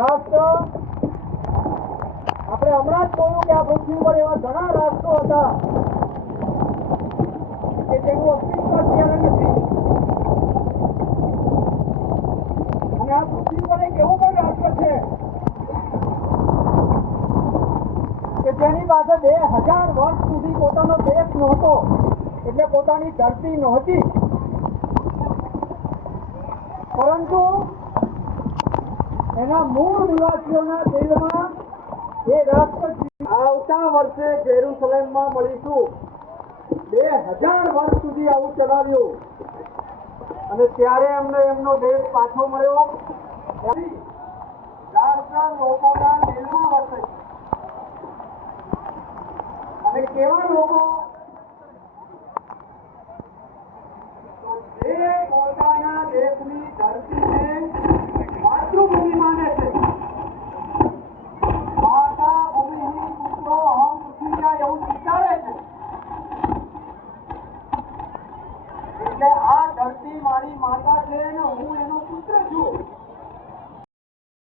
રાષ્ટ્ર આપણે હમણાં જ જોયું કે આ પૃથ્વી પર એવા ઘણા રાષ્ટ્રો હતા કે જેનું અસ્તિત્વ અત્યારે નથી. અને આ પૃથ્વી પર એક એવું પણ રાષ્ટ્ર છે કે જેની પાસે 2000 વર્ષ સુધી પોતાનો દેશ નહોતો, એટલે પોતાની ધરતી નહોતી, પરંતુ એના મૂળ નિવાસીઓના દિલમાં એ રાષ્ટ્ર આવતા વર્ષે જેરુસલેમમાં મળીશું. 2000 વર્ષ સુધી આવું ચલાવ્યું અને ત્યારે એમને એમનો દેશ પાછો મળ્યો. રાષ્ટ્ર લોકોના દિલમાં વસે અને કેવા લોકો